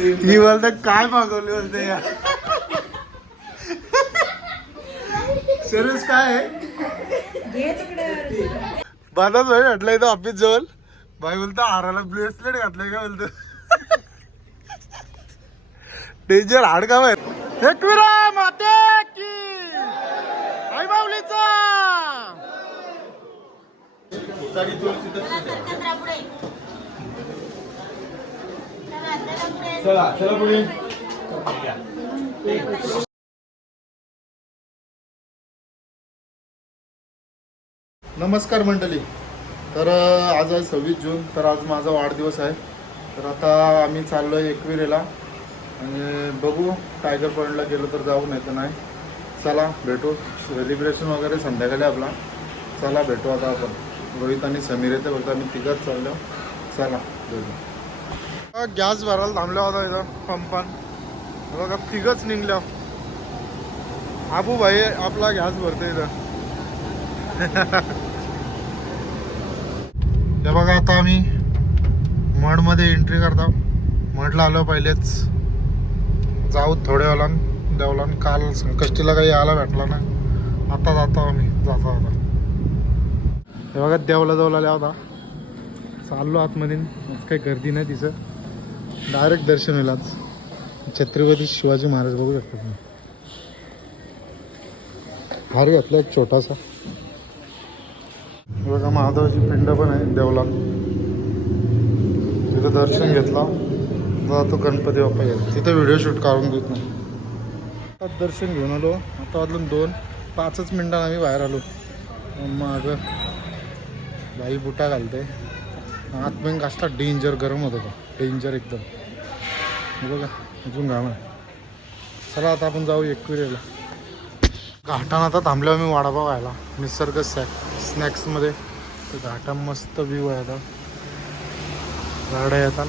ही बोलत काय मागवली बोलते या? सिरियस काय आहे? बाधाच भाई म्हटलं इथं ऑफिस जवळ? भाई बोलतो हाराला ब्रेसलेट घातलंय का? बोलतो. डेंजर हाड का बाहेर एकविरा माते की. आई चला चला पुढे. नमस्कार मंडळी. तर आज आहे सव्वीस जून तर आज माझा वाढदिवस आहे. तर आता आम्ही चाललो आहे एकविरेला. आणि बघू टायगर पॉईंटला गेलो तर जाऊ नाही तर नाही. चला भेटू. सेलिब्रेशन वगैरे संध्याकाळी आपला. चला भेटू आता आपण. रोहित आणि समीर येते फक्त आम्ही तिघंच चाललो. चला भेटू. गॅस भरायला थांबला होता इथं पंपान बघा तिघच निघल्या. आबू भाई आपला गॅस भरतो इथं. हे बघा आता आम्ही मडमध्ये एंट्री करतो. मडला आलो पहिलेच. जाऊ थोडे वेळान देवलान काल संकष्टीला काही यायला भेटला ना आता जातो आम्ही. जातो आता हे बघा देवला जवळ आल्या होता. चाललो आतमध्ये काही गर्दी नाही तिचं. डायरेक्ट दर्शन होईल आज. छत्रपती शिवाजी महाराज बघू शकता तुम्ही. हार घातला एक छोटासा. बघा महादेवाची पिंड पण आहे देवला. तिथं दर्शन घेतला. तो गणपती बाप्पा गेला तिथं व्हिडिओ शूट काढून देत नाही. आता दर्शन घेऊन आलो. आता वाजून दोन पाचच मिनटांना आम्ही बाहेर आलो. मग बाई बुटा घालते. आतमध्ये कसला डेंजर गरम होत होता. डेंजर एकदम. बघा अजून घाम आहे चला आता आपण जाऊ एकविरेला घाटानं आता थांबल्यावर आम्ही वाडापाव खायला निसर्ग स्नॅक स्नॅक्समध्ये तर घाटा मस्त व्ह्यू आहे आता. गाड्या येतात.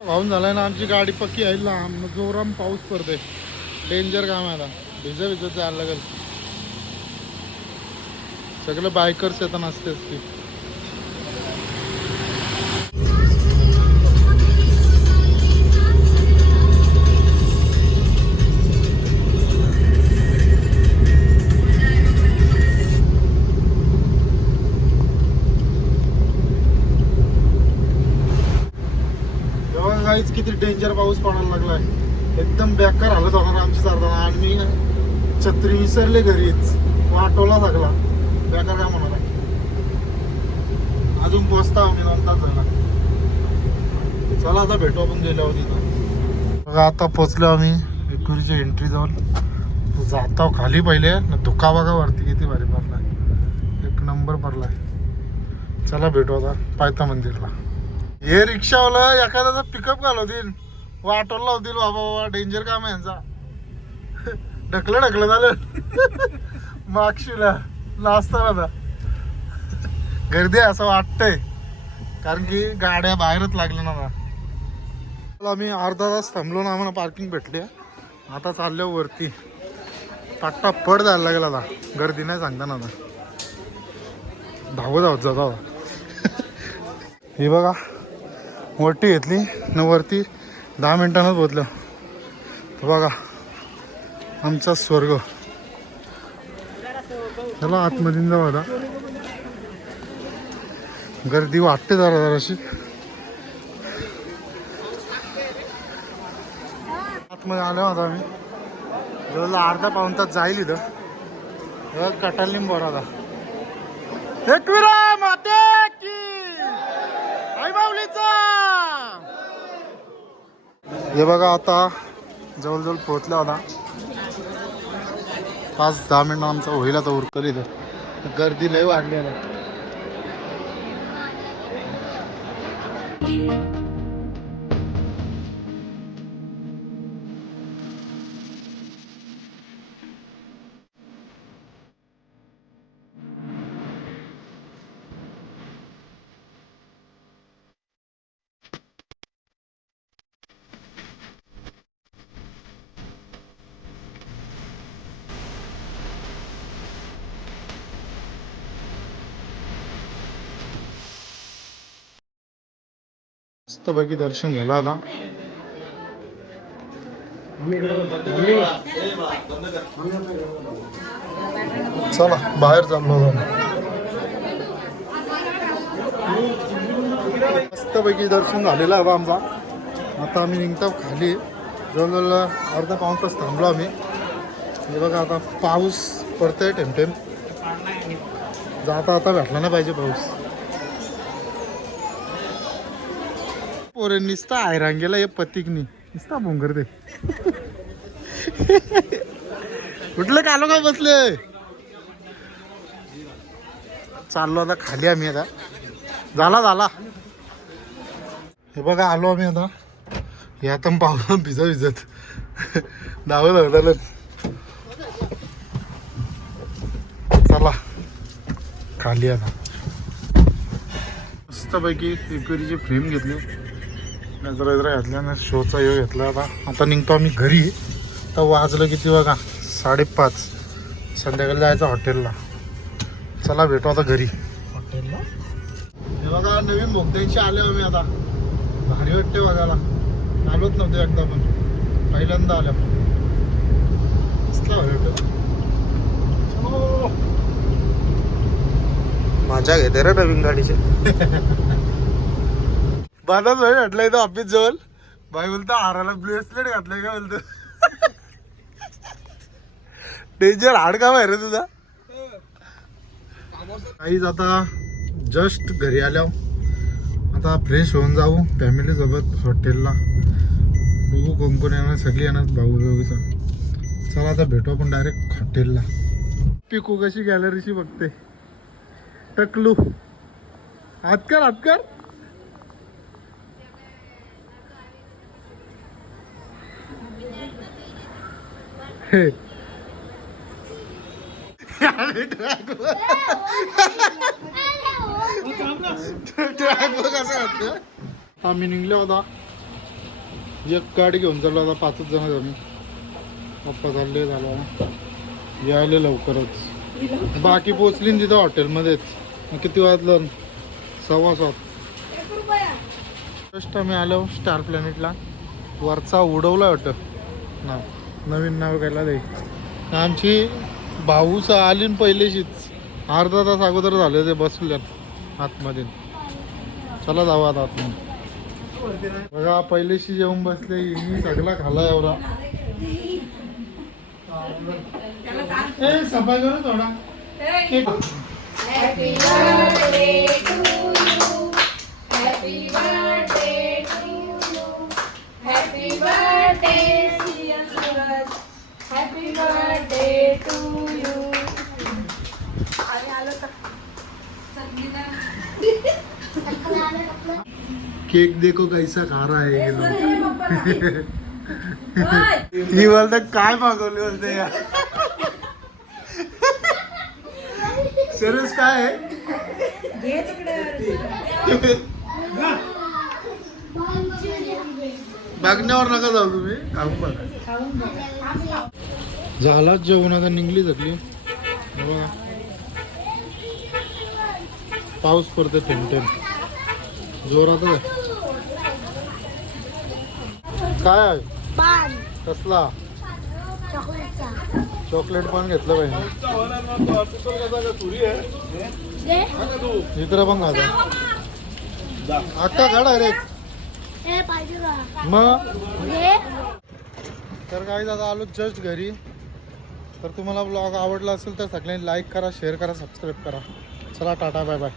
वाहून झालाय ना आमची गाडी पक्की आहे ना. जोराम पाऊस पडते डेंजर काम आहे आता. भिज भिजत जायला लागेल. सगळे बायकर्स येतात असतेच असते तेव्हा किती डेंजर पाऊस पडायला लागलाय एकदम बेकार हालत होणार आमची चालताना आणि मी छत्री विसरले घरीच. वाटोला लागला बेकार काय म्हणणार अजून पोचता आम्ही नंतर झाला चला आता भेटू आपण गेल्यावर तिथं. बघा आता पोचलो आम्ही. एकविरीची एंट्री जाऊन जाता खाली पहिले. ना धुका बघा वरती किती भारी भरलाय एक नंबर भरलाय चला भेटू आता. पायथा मंदिरला. हे रिक्षावाला एखाद्याचा पिकअप घालवतील. वाटोला लावतील बाबा बाबा डेंजर काम यांचा. ढकलं ढकलं झालं. मागशीला नाचताना आता. गर्दी आहे असं वाटतंय. कारण की गाड्या बाहेरच लागल्या ना आम्ही अर्धा तास थांबलो ना आम्हाला पार्किंग भेटली आहे. आता चाललो वरती. टाकटा पड जायला लागेल आता. गर्दी नाही सांगता ना आता. धावत धावत जातो हे बघा. वरती घेतली न वरती दहा मिनिटांनाच पोचलं तर बघा आमचा स्वर्ग. चला आतमध्ये जाऊ आता. गर्दी वाटते जरा जराशी. आतमध्ये आलो आता आम्ही जवळ अर्धा पाऊन तास जाईल इथं. तेव्हा बरं लिंब आता. एकविरा माते की! आई बावलीचा हे बघा आता जवळजवळ पोहोचला होता पाच दहा मिनटं आमचा होईल आता उरकल इथं. गर्दी लय वाढली आता. मस्तपैकी दर्शन झालं आता. चला बाहेर चाललो मस्तपैकी दर्शन झालेलं आहे बा आमचा. आता आम्ही निघतो खाली. जवळजवळ अर्धा पाऊण तास थांबलो आम्ही. हे बघा आता पाऊस पडतोय टेमटेम. जाता आता भेटला नाही पाहिजे पाऊस. पोरे निसता आयरांगेला हे पतिकनी निसता भोंगर ते. कुठलं कालो का बसले? चाललो आता खाली आम्ही आता. झाला झाला. हे बघा आलो आम्ही आता. हे आता पाहू भिजा भिजत धावत धावताल चला. खाली आता. मस्तपैकी एकविरीची फ्रेम घेतली. नजरा नजरा घातल्यानं शोचा योग घेतला आता. आता निघतो आम्ही घरी. तर वाजलं किती बघा? साडेपाच. संध्याकाळी जायचं हॉटेलला. चला भेटू आता घरी. हॉटेलला? हे बघा नवीन बोगद्यांशी आले आम्ही आता. भारी वाटते बघायला. आलोच नव्हते एकदा पण. पहिल्यांदा आल्या वाटतं. चलो. मजा घेते रे नवीन गाडीचे. बाधाच भाई म्हटलं इथं ऑफिस जवळ. भाई बोलतो हाराला ब्रेसलेट घातलंय का बोलतो. डेंजर हाड का आहे रे तुझा? काहीच आता जस्ट घरी आल्या आता फ्रेश होऊन जाऊ फॅमिली सोबत हॉटेलला बघू कोण कोण येणार सगळी येणार भाऊ भाऊचा चला आता भेटू आपण डायरेक्ट हॉटेलला पिकू कशी गॅलरीशी बघते. टकलू. हात कर हात कर हे आम्ही निघलो होता एक गाडी घेऊन चाललो होता पाचच जण आम्ही. पप्पा चालले झालो. यायले लवकरच. बाकी पोचली तिथं हॉटेलमध्येच. मग किती वाजलं? सव्वा सात. जस्ट आम्ही आलो स्टार प्लॅनेटला वरचा उडवला वाटतं. नाव नवीन नाव घ्यायला दे. आमची भाऊच आली पहिलेशीच. अर्धा तास अगोदर झाले ते बसल्यात आतमध्ये. चला जाऊ आता आतमध्ये बघा पहिलेशी जेवून बसले मी सगळा खाला एवढा. ए सफाई करू थोडा. Cake Happy birthday to you. Happy birthday to you. Happy birthday, dear Suraj. Happy birthday to you. Cake देखो कैसा खा रहा है ये लोग। मी बोलतो काय मागवले बोलते या सरस काय आहे? बघण्यावर नका जाऊ तुम्ही खाऊन बघा. झालाच जेवण आता निघली सगळी. पाऊस पडते थेंब थेंब जोरात. काय कसला? चॉकलेट पण घेतलं पाहिजे इकडे पण घाला आता काढा रे हे पाहिजे का? मग? तर काही दादा आलो जस्ट घरी. तर तुम्हाला ब्लॉग आवडला असेल तर सगळ्यांनी लाईक करा शेअर करा सबस्क्राईब करा. चला टाटा बाय बाय